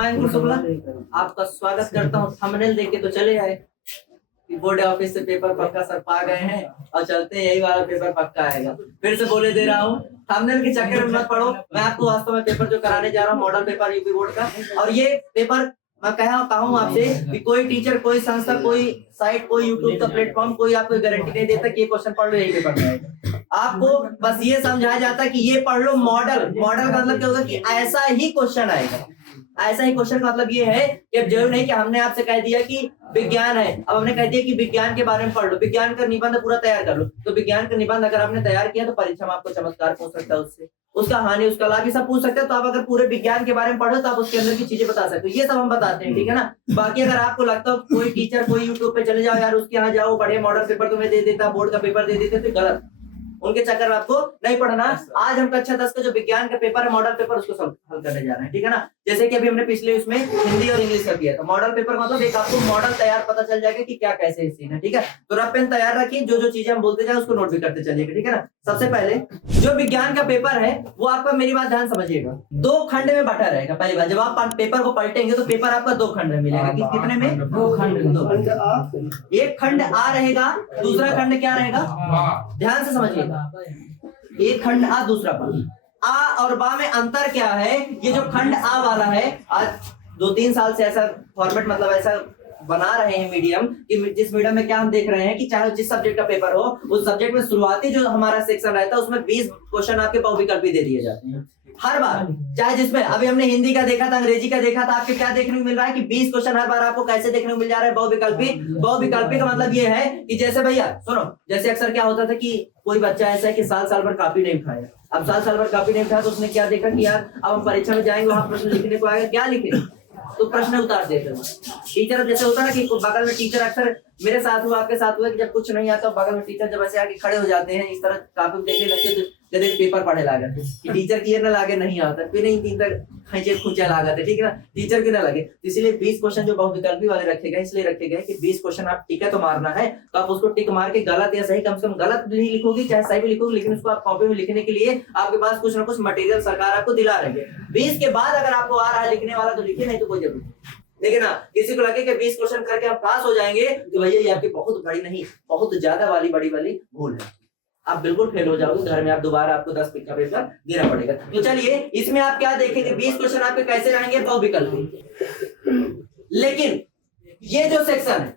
मैं अंकुर शुक्ला आपका स्वागत करता हूँ। थंबनेल देख के तो चले आए कि बोर्ड ऑफिस से पेपर पक्का सर पा गए हैं और चलते हैं यही वाला पेपर पक्का आएगा। फिर से बोले दे रहा हूँ, थंबनेल के चक्कर में मत पड़ो। मैं आपको वास्तव में पेपर जो कराने जा रहा हूँ मॉडल पेपर यूपी बोर्ड का, और ये पेपर मैं कहूँ आपसे कि कोई टीचर, कोई संस्था, कोई साइट, कोई यूट्यूब का प्लेटफॉर्म, कोई आपको गारंटी नहीं देता कि ये क्वेश्चन पढ़ लो यही पेपर में आएगा। आपको बस ये समझाया जाता है कि ये पढ़ लो मॉडल। मॉडल का मतलब क्या होगा कि ऐसा ही क्वेश्चन आएगा। ऐसा ही क्वेश्चन का मतलब ये है कि अब जरूर नहीं कि हमने आपसे कह दिया कि विज्ञान है, अब हमने कह दिया कि विज्ञान के बारे में पढ़ लो, विज्ञान का निबंध पूरा तैयार कर लो। तो विज्ञान का निबंध अगर आपने तैयार किया तो परीक्षा में आपको चमत्कार पूछ सकता है, उससे उसका हानि उसका लाभ ये सब पूछ सकते हैं। तो आप अगर पूरे विज्ञान के बारे में पढ़ो तो आप उसके अंदर की चीजें बता सकते हो। ये सब हम बताते हैं, ठीक है ना। बाकी अगर आपको लगता हो कोई टीचर कोई यूट्यूब पे चले जाओ यार, उसके यहाँ जाओ, बढ़िया मॉडल पेपर तुम्हें दे देता, बोर्ड का पेपर दे देते, तो गलत। उनके चक्कर में आपको नहीं पढ़ना। आज हम कक्षा 10 का जो विज्ञान का पेपर है मॉडल पेपर, उसको हल करने जा रहे हैं, ठीक है ना। जैसे कि अभी हमने पिछले उसमें हिंदी और इंग्लिश का किया था। मॉडल पेपर मतलब एक आपको मॉडल तैयार पता चल जाएगा कि क्या कैसे सीन है, ठीक है। तो रफ पेन तैयार रखिए, जो जो चीजें हम बोलते जाए उसको नोट भी करते चलिएगा, ठीक है ना। सबसे पहले जो विज्ञान का पेपर है वो आपका, मेरी बात ध्यान समझिएगा, 2 खंड में बांटा रहेगा। पहली बात, जब आप पेपर को पलटेंगे तो पेपर आपका 2 खंड में मिलेगा। कितने में? 2 खंड में। एक खंड आ रहेगा, दूसरा खंड क्या रहेगा, ध्यान से समझिएगा। एक खंड आ, दूसरा खंड आ और बा में अंतर क्या है? ये जो खंड आ वाला है, आज 2-3 साल से ऐसा फॉर्मेट, मतलब ऐसा बना रहे हैं मीडियम कि जिस मीडियम में क्या हम देख रहे हैं कि चाहे जिस सब्जेक्ट का पेपर हो, उस सब्जेक्ट में शुरुआती जो हमारा सेक्शन रहता है उसमें 20 क्वेश्चन आपके बहुविकल्पी दे दिए जाते हैं हर बार। चाहे जिसमें अभी हमने हिंदी का देखा था, अंग्रेजी का देखा था, आपके क्या देखने को मिल रहा है कि 20 क्वेश्चन हर बार आपको कैसे देखने को मिल जा रहा है, बहुविकल्पी। बहुविकल्पी का मतलब ये है कि जैसे भैया सुनो, जैसे अक्सर क्या होता था कि कोई बच्चा ऐसा है कि साल भर कॉपी नहीं उठाया। अब साल भर कॉपी नहीं उठाया तो उसने क्या देखा कि यार अब हम परीक्षा में जाएंगे, वहां प्रश्न लिखने को आएगा, क्या लिखे, तो प्रश्न उतार देते हैं टीचर। जैसे होता है ना कि बगल में टीचर, अक्सर मेरे साथ हुआ, आपके साथ हुआ कि जब कुछ नहीं आता बगल में टीचर जब ऐसे आके खड़े हो जाते हैं, इस तरह काफी देखने लगते तो जब पेपर पढ़े लागे कि टीचर की ना लागे नहीं आता, फिर नहीं 3 तक खींचे खुंचे लागते, ठीक है ना, टीचर की ना लगे। इसलिए 20 क्वेश्चन जो बहुविकल्पी वाले रखे गए, इसलिए रखे गए कि 20 क्वेश्चन आप टिक तो मारना है, तो आप उसको टिक मार के गलत या सही, कम से कम गलत भी लिखोगे चाहे सही भी लिखोगे, लेकिन उसको आप कॉपी में लिखने के लिए आपके पास कुछ ना कुछ मटेरियल सरकार आपको दिला रही है। 20 के बाद अगर आपको आ रहा है लिखने वाला तो लिखिए, नहीं तो कोई जरूरत नहीं। लेकिन ना किसी को लगे कि 20 क्वेश्चन करके हम पास हो जाएंगे तो भैया ये आपकी बहुत बड़ी नहीं, बहुत ज्यादा बड़ी भूल है। आप बिल्कुल फेल हो जाओगे, घर में आप दोबारा आपको 10 का पेपर देना पड़ेगा। तो चलिए इसमें आप क्या देखेंगे, 20 क्वेश्चन आपके कैसे रहेंगे, बहुविकल्पी। लेकिन ये जो सेक्शन है,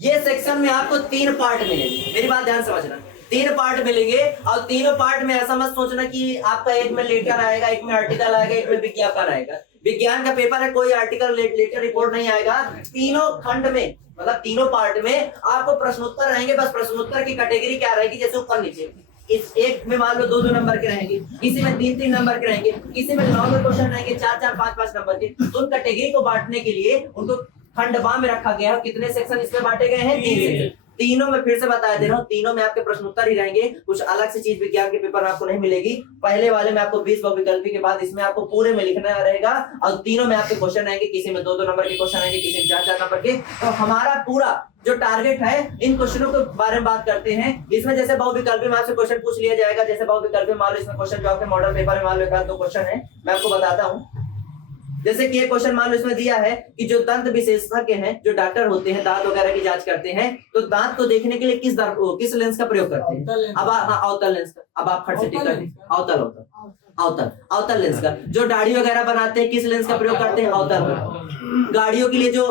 ये सेक्शन में आपको 3 पार्ट मिलेंगे। मेरी बात ध्यान समझना, 3 पार्ट मिलेंगे, और तीनों पार्ट में ऐसा मत सोचना कि आपका एक में लेटर आएगा, एक में आर्टिकल आएगा, एक में विज्ञापन आएगा। विज्ञान का पेपर है, कोई आर्टिकल लेटर रिपोर्ट नहीं आएगा। तीनों खंड में, मतलब तीनों पार्ट में आपको प्रश्नोत्तर रहेंगे। बस प्रश्नोत्तर की कैटेगरी क्या रहेगी, जैसे ऊपर नीचे, इस एक में मान लो 2-2 नंबर के रहेंगे, किसी में 3-3 नंबर के रहेंगे, किसी में नॉर्मल क्वेश्चन रहेंगे 4-4, 5-5 नंबर के। तो उन कैटेगरी को बांटने के लिए उनको खंड बा में रखा गया है। कितने सेक्शन इसमें बांटे गए हैं? 3 सेक्शन। तीनों में फिर से बता दे रहा हूँ, तीनों में आपके प्रश्नोत्तर ही रहेंगे, कुछ अलग से चीज विज्ञान के पेपर में आपको नहीं मिलेगी। पहले वाले में आपको 20 बहुविकल्पी के बाद इसमें आपको पूरे में लिखना रहेगा, और तीनों में आपके क्वेश्चन आएंगे, किसी में 2-2 नंबर के क्वेश्चन आएंगे, किसी में 4-4 नंबर के। तो हमारा पूरा जो टारगेट है, इन क्वेश्चनों के बारे में बात करते हैं। इसमें जैसे बहुविकल्पी में आपसे क्वेश्चन पूछ लिया जाएगा, जैसे बहुविकल्पी मान लो इसमें क्वेश्चन जो आपके मॉडल पेपर में मान लो 1-2 क्वेश्चन है, मैं आपको बताता हूँ। जैसे कि एक क्वेश्चन मान लो इसमें दिया है कि जो दंत विशेषज्ञ हैं, जो डॉक्टर होते हैं, दांत वगैरह की जांच करते हैं, तो दांत को देखने के लिए किस लेंस का प्रयोग करते हैं? अब अवतल लेंस का। अब आप खट से टिक करते हैं अवतल लेंस का। जो दाढ़ी वगैरह बनाते हैं, किस लेंस का प्रयोग करते हैं? अवतल। गाड़ियों के लिए जो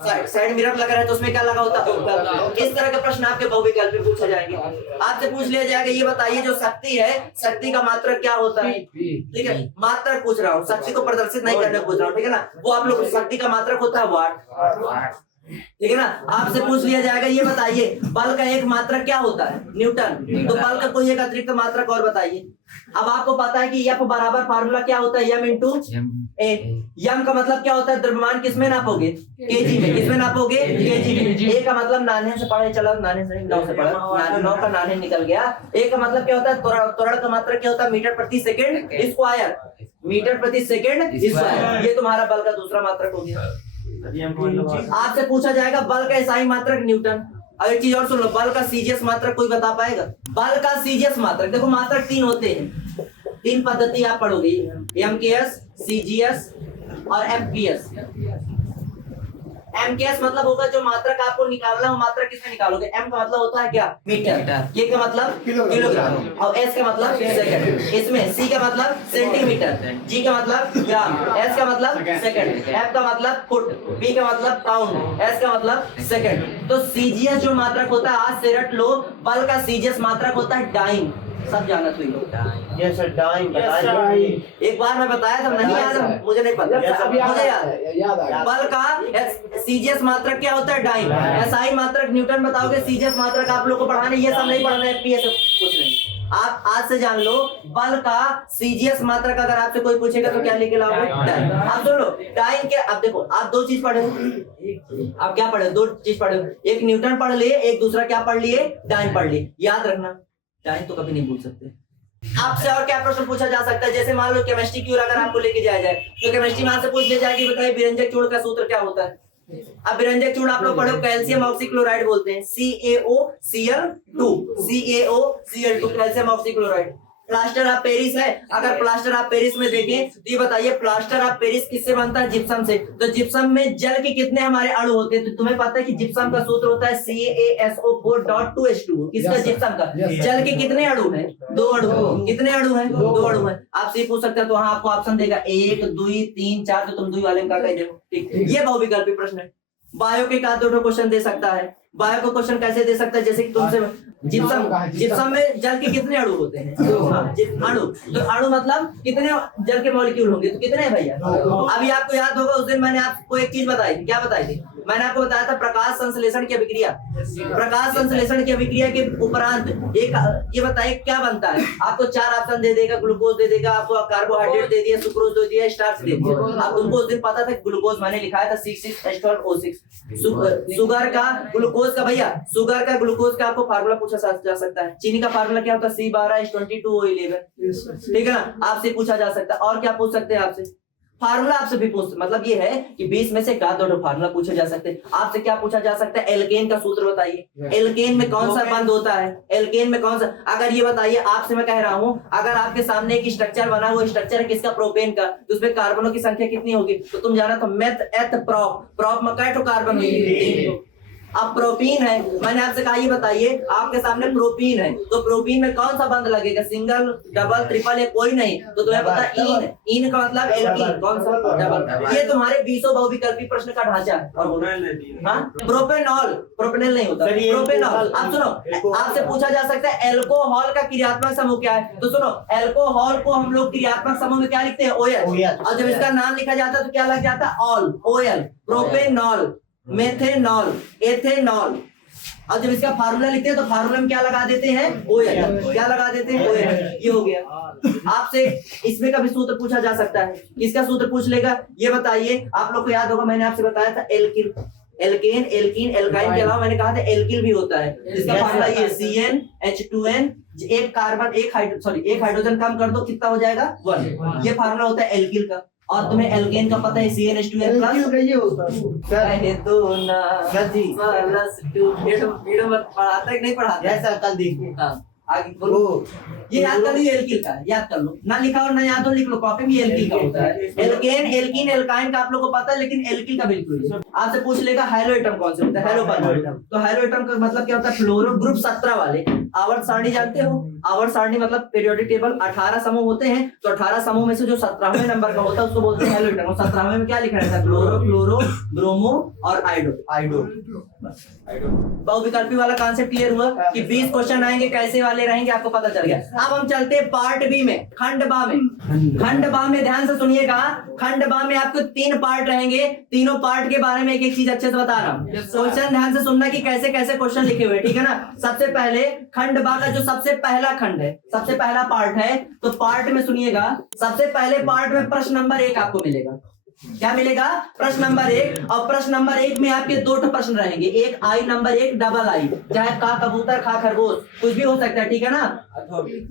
साइड मिरर लगा है तो उसमें क्या लगा होता है? इस तरह के प्रश्न आपके बहुविकल्पी पूछे जाएंगे। आपसे पूछ लिया जाएगा, ये बताइए जो शक्ति है, शक्ति का मात्रक क्या होता है? ठीक है, मात्रक पूछ रहा हूँ, शक्ति को प्रदर्शित नहीं करने पूछ रहा हूँ, ठीक है ना। वो आप लोग, शक्ति का मात्रक होता है वाट, ठीक है ना। आपसे पूछ लिया जाएगा, ये बताइए बल का एक मात्रक क्या होता है? न्यूटन। तो बल का कोई एक अतिरिक्त मात्रक और बताइए। अब आपको पता है कि F बराबर फार्मूला क्या होता है? M इंटू ए। यम का मतलब क्या होता है? द्रव्यमान किसमें नापोगे? केजी में। किसमें नापोगे? केजी में। ए का मतलब नाने से पढ़े, चलो नाने से 9 से पढ़ा, 9 का नाने निकल गया। ए का मतलब क्या होता है? त्वरण का मात्रक क्या होता है? मीटर प्रति सेकंड स्क्वायर। मीटर प्रति सेकंड स्क्वायर, ये तुम्हारा बल का दूसरा मात्रक हो गया। आपसे पूछा जाएगा बल का एसआई मात्रक न्यूटन। अब एक चीज और सुन लो, बल का सीजीएस मात्रक कोई बता पाएगा? बल का सीजीएस मात्रक, देखो मात्रक 3 होते हैं, 3 पद्धति आप पढ़ोगे, एमकेएस, सीजीएस और एमपीएस। एमकेएस मतलब होगा जो मात्रक आपको निकालना हो, मात्रक किसमें निकालोगे? एम का मतलब होता है क्या? मीटर। के का मतलब किलोग्राम, और एस का मतलब सेकंड। इसमें सी का मतलब सेंटीमीटर, जी का मतलब ग्राम, एस का मतलब सेकंड, एफ का मतलब फुट, बी का मतलब पाउंड, एस का मतलब सेकंड। तो सीजीएस जो मात्रक होता है, आज से रट लो, बल का सीजीएस मात्रक होता है डाइन। सब जाना तो यस सर, डाइन एक बार मैं बताया था, नहीं याद? मुझे नहीं पता, मुझे याद है। बल का सीजीएस मात्रक क्या होता है? डाइन। एसआई मात्रक न्यूटन बताओगे, सीजीएस मात्रक आप लोग को पढ़ाने, ये सब नहीं पढ़ना है, पीएस कुछ नहीं। आप आज से जान लो, बल का सीजीएस मात्रक अगर आपसे कोई पूछेगा तो क्या लेके लाओगे? डाइन। आप सुन लो, डाइन के, अब देखो आप दो चीज पढ़े हो, आप क्या पढ़े? दो चीज पढ़े हो, एक न्यूटन पढ़ लिए, एक दूसरा क्या पढ़ लिए? डाइन पढ़ लिए। याद रखना, डाइन तो कभी नहीं भूल सकते। आपसे और क्या प्रश्न पूछा जा सकता है? जैसे मान लो केमिस्ट्री की ओर अगर आपको लेके जाया जाए तो केमिस्ट्री में आपसे पूछ लिया जाएगी, बताइए विरंजक चूर्ण का सूत्र क्या होता है? अब विरंजक चूर्ण आप लोग पढ़ो, कैल्शियम ऑक्सीक्लोराइड बोलते हैं, CaOCl2, CaOCl2 calcium oxychloride. Plaster of Paris है, अगर प्लास्टर ऑफ पेरिस में देखें तो ये बताइए प्लास्टर ऑफ पेरिस किससे बनता है? जिप्सम से। तो जिप्सम में जल के कितने हमारे अणु होते हैं? तो तुम्हें पता है कि जिप्सम का सूत्र होता है CaSO4.2H2। किसका? जिप्सम का। जल के कितने अणु हैं? 2 अणु। कितने अणु हैं? 2 अणु हैं। आपसे पूछ सकते हैं तो हाँ, आपको ऑप्शन देगा 1 2 3 4, तो तुम 2 वाले में काका देखो, ठीक। ये बहुविकल्पी प्रश्न है। बायो के का 2 क्वेश्चन दे सकता है। बायो को क्वेश्चन कैसे दे सकता है? जैसे कि तुमसे जिप्सम में जल के कितने अणु होते हैं? अणु। तो अणु मतलब कितने जल के मॉलिक्यूल होंगे? तो कितने हैं भैया? अभी आपको याद होगा, उस दिन मैंने आपको एक चीज बताई थी। क्या बताई थी? मैंने आपको बताया था प्रकाश संश्लेषण की अभिक्रिया। प्रकाश संश्लेषण की अभिक्रिया के उपरांत एक, ये बताइए क्या बनता है? आपको 4 ऑप्शन दे देगा, ग्लूकोज दे देगा, आपको कार्बोहाइड्रेट दे दिया, सुक्रोज दे दिया, स्टार्च दे दिया। अब तुमको उस दिन पता था ग्लूकोज मैंने लिखाया था 6,6H12O6। शुगर का, ग्लूकोज का, भैया शुगर का, ग्लूकोज का आपको फार्मूला पूछा जा सकता है। चीनी का फार्मूला क्या होता है? C12H22O11। ठीक है ना, आपसे पूछा जा सकता है। और क्या पूछ सकते हैं आपसे? फार्मूला आपसे भी पूछ, मतलब ये है कि 20 में से का 2 फार्मूला पूछे जा सकते हैं। आपसे क्या पूछा जा सकता है? एल्केन का सूत्र बताइए। एल्केन में कौन सा बंध होता है? एल्केन में कौन सा? अगर ये बताइए, आपसे मैं कह रहा हूं, अगर आपके सामने एक स्ट्रक्चर बना हुआ, स्ट्रक्चर है किसका? प्रोपेन का, तो उसमें कार्बनों की संख्या कितनी होगी? तो तुम जाना तो मेथ एथ प्रोप, प्रोप में कै ठो कार्बन होगी? अब प्रोपीन है, मैंने आपसे कहा ये बताइए, आपके सामने प्रोपीन है, तो प्रोपीन में कौन सा बंध लगेगा? सिंगल, डबल, ट्रिपल या कोई नहीं? तो तुम्हें पता इन, इन का मतलब एल्कीन, कौन सा? डबल। ये तुम्हारे 20 बहुविकल्पी प्रश्न का ढांचा है। हाँ, प्रोपेनॉल, प्रोपेनॉल नहीं होता, प्रोपेनॉल। आप सुनो, आपसे पूछा जा सकता है एल्कोहल का क्रियात्मक समूह क्या है? तो सुनो, एल्कोहल को हम लोग क्रियात्मक समूह में क्या लिखते हैं? OH। और जब इसका नाम लिखा जाता है तो क्या लग जाता है? All, OL। Propanol, methanol, ethanol. और जब इसका फार्मूला लिखते हैं तो फार्मूला में क्या लगा देते हैं? OH। क्या लगा देते हैं? OH। ये हो गया। आपसे इसमें का भी सूत्र पूछा जा सकता है। किसका सूत्र पूछ लेगा? ये बताइए, आप लोग को याद होगा, मैंने आपसे बताया था एल्किल, एल्केन, एल्कीन, एल्काइन के अलावा मैंने कहा था एल्किल भी होता है, जिसका फार्मूला ये CnH2n। एक कार्बन, एक हाइड्रोजन कम कर दो, कितना हो जाएगा? 1। ये फार्मूला होता है एल्किल का। और तुम्हें एल्केन का पता है CnH2n प्लस। ये होता है सर जी, पढ़ाता है नहीं पढ़ाता? ऐसा कल देखिए। हाँ, आगे बोलो। ये याद कर लीजिए, एल्किल का याद कर लो, ना लिखा और ना याद हो, लिख लो कॉपी में। एल्किल का होता है। एल्केन, एल्कीन, एल्काइन का आप लोग को पता है, लेकिन एल्किल का बिल्कुल नहीं। आपसे पूछ लेगा हैलो एटम कौन से होता है? Hello atom. तो हैलो एटम का मतलब क्या होता है? फ्लोरो ग्रुप 17 वाले। आवर्त सारणी जानते हो? आवर्त सारणी मतलब पीरियोडिक टेबल, 18 समूह होते हैं, तो 18 समूह में से जो 17वें नंबर का होता है उसको बोलते हैं हैलो एटम। और 17वें में क्या लिखा रहता है? क्लोरो, फ्लोरो, ब्रोमो और आइडो। बहुविकल्पी वाला कॉन्सेप्ट क्लियर हुआ कि 20 क्वेश्चन आएंगे, कैसे वाले रहेंगे आपको पता चल गया। अब हम चलते हैं पार्ट बी में, खंड बा में। खंड बा में ध्यान से सुनिएगा, खंड बा में आपको 3 पार्ट रहेंगे। तीनों पार्ट के बारे में एक एक चीज अच्छे से बता रहा हूँ। क्वेश्चन ध्यान से सुनना कि कैसे कैसे क्वेश्चन लिखे हुए, ठीक है ना। सबसे पहले खंड बा का जो सबसे पहला खंड है, सबसे पहला पार्ट है, तो पार्ट में सुनिएगा, सबसे पहले पार्ट में प्रश्न नंबर 1 आपको मिलेगा। क्या मिलेगा? प्रश्न नंबर 1। और प्रश्न नंबर 1 में आपके 2 प्रश्न रहेंगे, एक आई नंबर, एक डबल आई, चाहे का कबूतर, खा खरगोश, कुछ भी हो सकता है, ठीक है ना।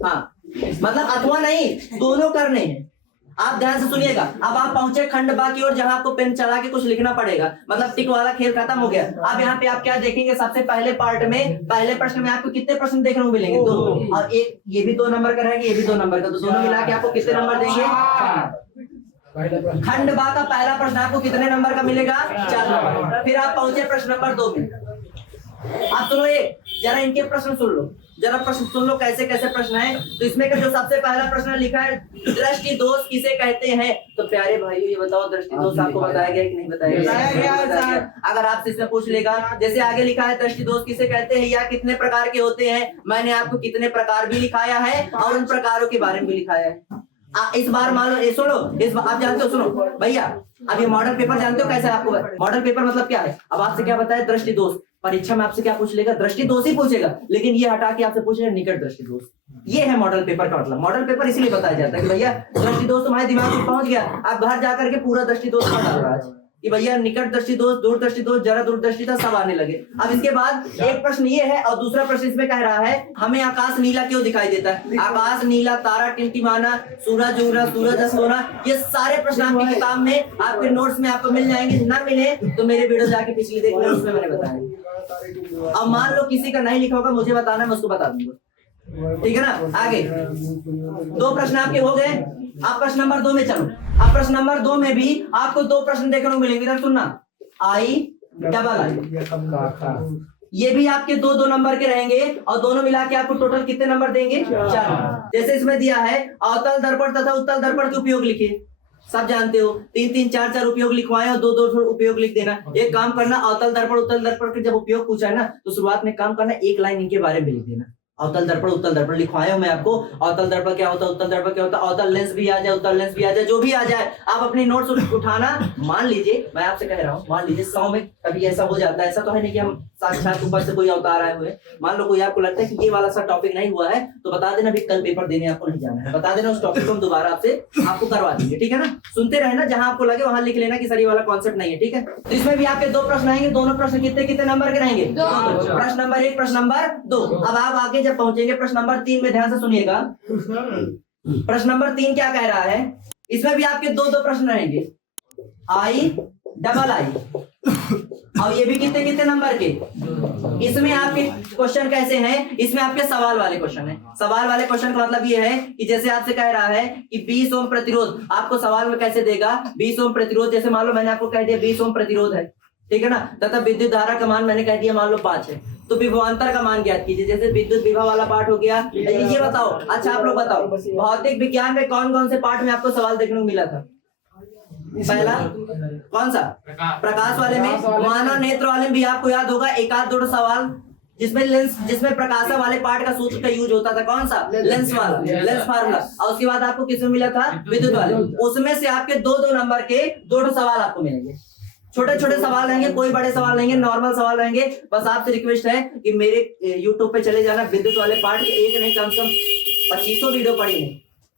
हाँ, मतलब अथवा नहीं, दोनों करने हैं। आप ध्यान से सुनिएगा। अब आप पहुंचे खंड बा की ओर, जहां आपको पेन चला के कुछ लिखना पड़ेगा, मतलब टिक वाला खेल खत्म हो गया। अब यहाँ पे आप क्या देखेंगे? सबसे पहले पार्ट में, पहले प्रश्न में आपको कितने प्रश्न देखने को मिलेंगे? 2। और एक ये भी 2 नंबर का रहेगा, ये भी 2 नंबर का, तो दोनों मिला के आपको कितने नंबर देंगे? खंड बा का पहला प्रश्न आपको कितने नंबर का मिलेगा? 4 नंबर। फिर आप पहुंचे प्रश्न नंबर 2 में। आप सुनो, ये जरा इनके प्रश्न सुन लो, जरा प्रश्न सुन लो कैसे कैसे प्रश्न है। तो इसमें का जो सबसे पहला प्रश्न लिखा है, दृष्टि दोष किसे कहते हैं? तो प्यारे भाइयों ये बताओ, दृष्टि दोष आपको बताया गया कि नहीं बताया गया? अगर आपसे इसमें पूछ लेगा, जैसे आगे लिखा है दृष्टि दोष किसे कहते हैं या कितने प्रकार के होते हैं, मैंने आपको कितने प्रकार भी लिखाया है और उन प्रकारों के बारे में भी लिखाया है। इस बार मान लो, सुनो, इस बार आप जानते हो, सुनो भैया, अब ये मॉडल पेपर जानते हो कैसा है? आपको मॉडल पेपर मतलब क्या है? अब आपसे क्या बताया? दृष्टि दोष। परीक्षा में आपसे क्या पूछ लेगा? दृष्टि दोष ही पूछेगा, लेकिन ये हटा के आपसे पूछेगा निकट दृष्टि दोष। ये है मॉडल पेपर का मतलब। मॉडल पेपर इसलिए बताया जाता है कि भैया दृष्टि दोष तुम्हारे दिमाग में पहुंच गया, आप घर जाकर के पूरा दृष्टि दोष पढ़ डाल रहा है कि भैया निकट दृष्टि दोष, दूर दृष्टि दोष, जरा दूर दृष्टि था, सब आने लगे। अब इसके बाद एक प्रश्न ये है और दूसरा प्रश्न इसमें कह रहा है हमें आकाश नीला क्यों दिखाई देता है? आकाश नीला, तारा टिमटिमाना, सूरज उगना, सूरज अस्त होना, ये सारे प्रश्न आपकी किताब में, आपके नोट्स में आपको मिल जाएंगे। ना मिले तो मेरे वीडियो जाके पिछली देख लेना, उसमें मैंने बताया। अब मान लो किसी का नहीं लिखा होगा, मुझे बताना, मैं उसको बता दूंगा, ठीक है ना? आगे 2 प्रश्न आपके हो गए। आप प्रश्न नंबर 2 में चलो। अब प्रश्न नंबर 2 में भी आपको 2 प्रश्न देखने को मिलेंगे। इधर सुनना, आई डबल आई, ये भी आपके 2-2 नंबर के रहेंगे और दोनों मिला के आपको टोटल कितने नंबर देंगे? 4। जैसे इसमें दिया है अवतल दर्पण तथा उत्तल दर्पण के उपयोग लिखिए। सब जानते हो 3-3, 4-4 उपयोग लिखवाए और 2-2 उपयोग लिख देना। एक काम करना, अवतल दर्पण उत्तल दर्पण के जब उपयोग पूछा है ना, तो शुरुआत में काम करना, एक लाइन इनके बारे में लिख देना। अवतल दर्पण उत्तल दर्पण लिखवाया हूं मैं आपको। अवतल दर्पण क्या होता है, उत्तल दर्पण क्या होता है, अवतल लेंस भी आ जाए, उत्तल लेंस भी आ जाए, जो भी आ जाए आप अपनी नोट्स उठाना। मान लीजिए, मैं आपसे कह रहा हूं, मान लीजिए 100 में कभी ऐसा हो जाता है, ऐसा तो है नहीं कि हम साक्षात ऊपर से कोई अवतार आए हुए। मान लो कोई आपको लगता है कि ये वाला सा टॉपिक नहीं हुआ है, तो बता देना, भी कल पेपर देने आपको नहीं जाना है, बता देना, उस टॉपिक को हम दोबारा आपको करवा देंगे, ठीक है ना? सुनते रहना, जहां आपको लगे वहां लिख लेना कि सर ये वाला कॉन्सेप्ट नहीं है, ठीक है? तो इसमें भी आपके 2 प्रश्न आएंगे, दोनों प्रश्न कितने कितने नंबर के रहेंगे? 2। प्रश्न नंबर 1, प्रश्न नंबर 2। अब आप आगे जब पहुंचेंगे प्रश्न नंबर 3 में, ध्यान से सुनिएगा। प्रश्न नंबर 3 क्या कह रहा है? इसमें भी आपके 2-2 प्रश्न रहेंगे, आई डबल आई, और ये भी कितने कितने नंबर के? इसमें आपके क्वेश्चन कैसे हैं? इसमें आपके सवाल वाले क्वेश्चन हैं। सवाल वाले क्वेश्चन का मतलब ये है कि जैसे आपसे कह रहा है कि 20 ओम प्रतिरोध आपको सवाल में कैसे देगा? 20 ओम प्रतिरोध, जैसे मान लो मैंने आपको कह दिया 20 ओम प्रतिरोध है, ठीक है ना? तथा विद्युत धारा का मान मैंने कह दिया मान लो 5 है, तो विभवांतर का मान ज्ञात कीजिए। जैसे विद्युत विभव वाला पार्ट हो गया। ये बताओ, अच्छा आप लोग बताओ, भौतिक विज्ञान में कौन कौन से पार्ट में आपको सवाल देखने को मिला था? पहला कौन सा? प्रकाश वाले में। मानव नेत्र वाले में भी आपको याद होगा 1-2 सवाल जिसमें लेंस, जिसमें प्रकाश वाले पार्ट का सूत्र का यूज होता था, कौन सा? लेंस वाला, लेंस फार्मूला। और उसके बाद आपको किसमें मिला था? विद्युत वाले। उसमें से आपके 2-2 नंबर के 2 सवाल आपको मिलेंगे। छोटे छोटे सवाल रहेंगे, कोई बड़े सवाल रहेंगे, नॉर्मल सवाल रहेंगे। बस आपसे रिक्वेस्ट है कि मेरे YouTube पे चले जाना, विद्युत वाले पार्ट के एक नहीं कम से कम 2500 वीडियो पड़ी है,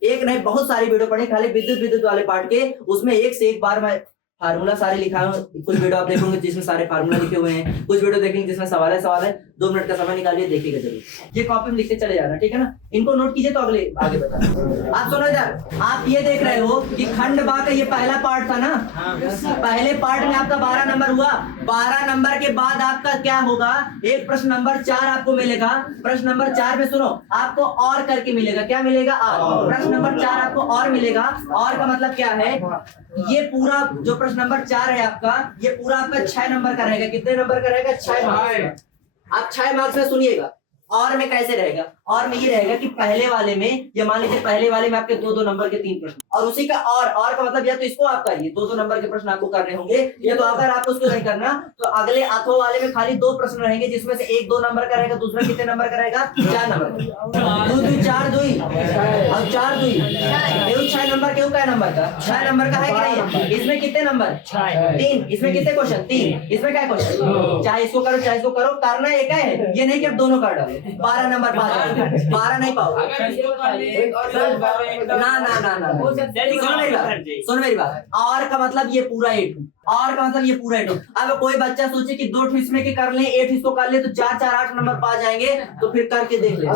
एक नहीं बहुत सारी वीडियो पढ़ी खाली विद्युत वाले पार्ट के। उसमें एक से एक बार मैं फार्मूला सारे लिखा हूँ। कुछ वीडियो आप देखोगे जिसमें सारे फार्मूला लिखे हुए हैं, कुछ वीडियो देखेंगे जिसमें सवाल है। 2 मिनट का समय निकालिए, देखिएगा जरूर। ये कॉपी में लिखते चले जाना, ठीक है ना? इनको नोट कीजिए तो आगे बता। आप सुनो इधर, आप ये देख रहे हो कि खंड बा का ये पहला पार्ट था ना, पहले पार्ट में आपका 12 नंबर हुआ। 12 नंबर के बाद आपका क्या होगा? एक प्रश्न नंबर 4 आपको मिलेगा। प्रश्न नंबर 4 में सुनो, आपको और करके मिलेगा। क्या मिलेगा? प्रश्न नंबर 4 आपको और मिलेगा। और का मतलब क्या है? ये पूरा जो प्रश्न नंबर 4 है आपका, ये पूरा आपका 6 नंबर का रहेगा। कितने नंबर का रहेगा? 6 मार्क्स। आप 6 मार्क्स में सुनिएगा। और में कैसे रहेगा? और में ये रहेगा कि पहले वाले में, ये मान लीजिए पहले वाले में आपके 2-2 नंबर के 3 प्रश्न, और उसी का और का मतलब या तो इसको आप करिए, 2-2 नंबर के प्रश्न आपको करने होंगे, या तो अगर आपको उसको नहीं करना तो अगले अथवा वाले में खाली 2 प्रश्न रहेंगे, जिसमें से एक 2 नंबर का रहेगा, दूसरा कितने नंबर का रहेगा? 4 नंबर। 2-2 4 2 और 4 2 6 नंबर के क्या नंबर का? 6 नंबर का है कि नहीं? इसमें कितने नंबर? 3। इसमें कितने क्वेश्चन? 3। इसमें क्या क्वेश्चन? चाहे इसको करो चाहे इसको करो, करना एक है, ये नहीं कि आप दोनों कर डालो। 12 नंबर 12 नहीं पाओगे। ना सुन मेरी बात। और का मतलब ये पूरा 8, और का मतलब ये पूरा 8। अब कोई बच्चा सोचे कि 2 इसमें के कर ले, 8 इसको कर ले, तो 4 4 8 नंबर पा जाएंगे। तो फिर करके देख ले,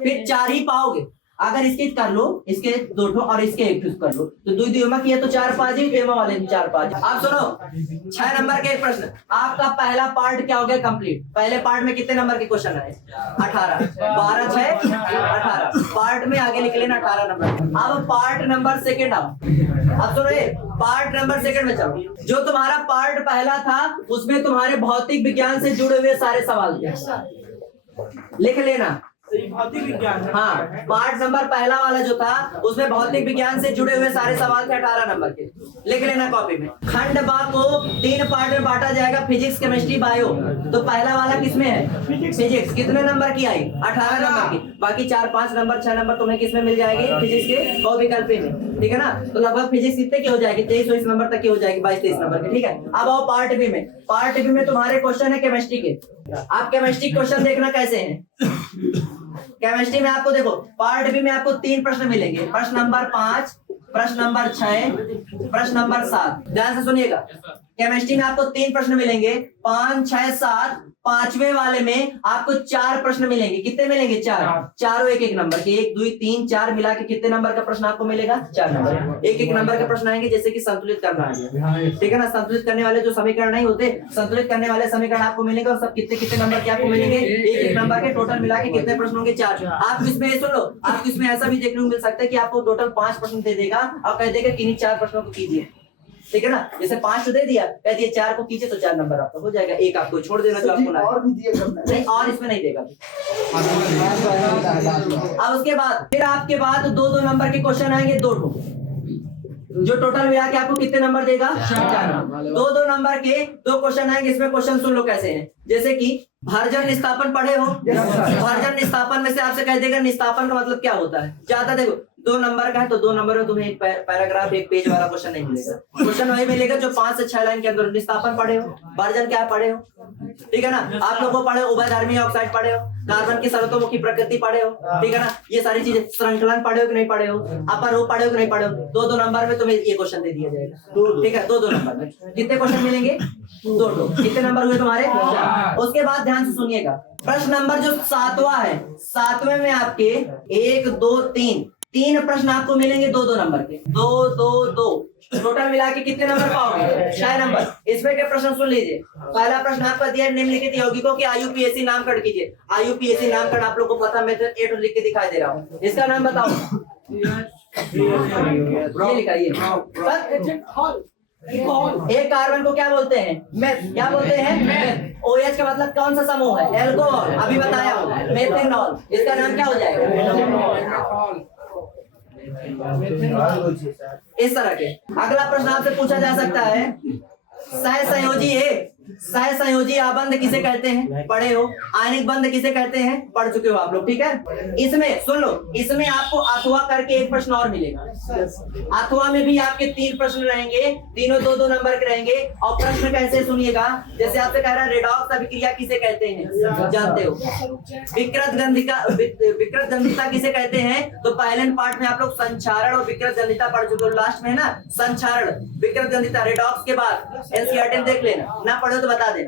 फिर 4 ही पाओगे। अगर इसके कर लो, इसके 2 ठो और इसके 1 ठो कर लो, तो 2 2 में किया तो 4 5 ही, एमा वाले 4 5। आप सुनो 6 नंबर के एक प्रश्न, आपका पहला पार्ट क्या हो गया कंप्लीट। पहले पार्ट में कितने नंबर के क्वेश्चन आए? 18, 12 6 18, पार्ट में आगे लिख लेना 18 नंबर। अब पार्ट नंबर सेकंड आओ। अब सुनो ये पार्ट नंबर सेकंड में चलो। जो तुम्हारा पार्ट पहला था उसमें तुम्हारे भौतिक विज्ञान से जुड़े हुए सारे सवाल थे, लिख लेना। भौतिक विज्ञान। हाँ, पार्ट नंबर पहला वाला जो था उसमें भौतिक विज्ञान से जुड़े हुए सारे सवाल थे 18 नंबर के, लिख लेना कॉपी में। खंड बा को 3 पार्ट में बांटा जाएगा, फिजिक्स केमिस्ट्री बायो। तो पहला वाला किसमें है? फिजिक्स। कितने नंबर की आई? 18 नंबर की। बाकी 4 5 नंबर 6 नंबर तुम्हें किसमें मिल जाएगी? फिजिक्स के बहुविकल्प में, ठीक है ना। तो लगभग फिजिक्स कितने की हो जाएगी? 23 नंबर तक की हो जाएगी, 22 23 नंबर की, ठीक है। अब आओ पार्ट बी में। पार्ट बी में तुम्हारे क्वेश्चन है केमिस्ट्री के। आप केमिस्ट्री क्वेश्चन देखना कैसे हैं। केमिस्ट्री में आपको देखो पार्ट बी में आपको 3 प्रश्न मिलेंगे, प्रश्न नंबर 5, प्रश्न नंबर 6, प्रश्न नंबर 7। ध्यान से सुनिएगा, केमिस्ट्री में आपको 3 प्रश्न मिलेंगे, 5 6 7। 5वें वाले में आपको 4 प्रश्न मिलेंगे। कितने मिलेंगे? 4, चारों 1 1 नंबर के, 1 2 3 4 मिला के कितने नंबर का प्रश्न आपको मिलेगा? 4 नंबर। 1 1 नंबर के प्रश्न आएंगे, जैसे कि संतुलित करना है, ठीक है ना। संतुलित करने वाले जो समीकरण नहीं होते, संतुलित करने वाले समीकरण आपको मिलेंगे, और सब कितने कितने नंबर के आपको मिलेंगे? 1 1 नंबर के। टोटल मिला के कितने प्रश्न होंगे? 4। आप इसमें सुन लो, आपको इसमें ऐसा भी देखने को मिल सकता है कि आपको टोटल 5 प्रश्न दे देगा और कह देगा कि इन 4 प्रश्नों को कीजिए, ठीक है ना। जैसे 5 तो दे दिया, कह दिया 4 को कीजिए, तो 4 नंबर आपका हो जाएगा। 1 आपको छोड़ देना जो आपको और भी दिया करना है। नहीं, और इसमें नहीं देगा। अब उसके बाद फिर आपके बाद 2 2 नंबर के क्वेश्चन आएंगे, 2 ठो, जो टोटल मिला के आपको कितने नंबर देगा? 4 नंबर। 2 2 नंबर के 2 क्वेश्चन आएंगे। इसमें क्वेश्चन सुन लो कैसे हैं, जैसे कि भाजन निस्तापन पढ़े हो? भाजन निस्तापन में से आपसे कह देगा निस्तापन का मतलब क्या होता है। ज्यादा देखो 2 नंबर का है, तो 2 नंबर में तुम्हें एक पैराग्राफ 1 पेज वाला क्वेश्चन नहीं मिलेगा। क्वेश्चन वही मिलेगा जो 5 से 6 लाइन के अंदर। निस्तापन पढ़े हो? भाजन क्या पढ़े हो? ठीक है ना। आप लोगों को पढ़े हो, उभयधर्मी ऑक्साइड पढ़े हो, कार्बन की सर्वतोमुखी प्रकृति पढ़े हो, ठीक है ना। ये सारी चीजें, श्रृंखलन पढ़े हो कि नहीं पढ़े हो, अपर हो पढ़े हो कि नहीं पढ़े हो। 2 2 नंबर में तुम्हें ये क्वेश्चन दे दिया जाएगा, ठीक है। 2 2 नंबर में कितने क्वेश्चन मिलेंगे? 2 2। कितने नंबर हुए तुम्हारे? 4। उसके बाद ध्यान से सुनिएगा, प्रश्न नंबर जो 7वां है, 7वें में आपके 1 2 3 प्रश्न आपको मिलेंगे 2 2 नंबर के। 2 2 2 टोटल मिला के कितने नंबर पाओगे? 6 नंबर। इसमें के प्रश्न सुन लीजिए। पहला प्रश्न आपका दिया, निम्नलिखित यौगिकों के IUPAC नामकरण कीजिए। IUPAC नामकरण आप लोगों को पता, मैं 8 लिख के दिखाई दे रहा हूँ। इसका नाम बताओ। ये लिखाइए। एक कार्बन को क्या बोलते हैं? मेथ। क्या बोलते हैं? मेथ। OH का मतलब कौन सा समूह है? एल्कोहल। अभी बताया हूँ, मेथेनॉल। इसका नाम क्या हो जाएगा? इस तरह के। अगला प्रश्न आपसे पूछा जा सकता है, सहसंयोजी है, सहसंयोजी आबंध किसे कहते हैं? पढ़े हो। आयनिक बंध किसे कहते हैं? पढ़ चुके हो आप लोग, ठीक है। इसमें सुन लो, इसमें आपको अथवा करके एक प्रश्न और मिलेगा। अथवा में भी आपके 3 प्रश्न रहेंगे, तीनों 2 2 नंबर के रहेंगे। और प्रश्न कैसे सुनिएगा, जैसे आपसे कह रहा है रेडॉक्स अभिक्रिया किसे कहते हैं? जानते हो। विकृत गंधिता किसे कहते हैं? तो पहले पार्ट में आप लोग संचारण और विकृत गंधिता पढ़ चुके हो। लास्ट में है ना संचारण, विकृत गंधिता, रेडॉक्स के बाद NCERT देख लेना, ना पढ़ो तो बता देना।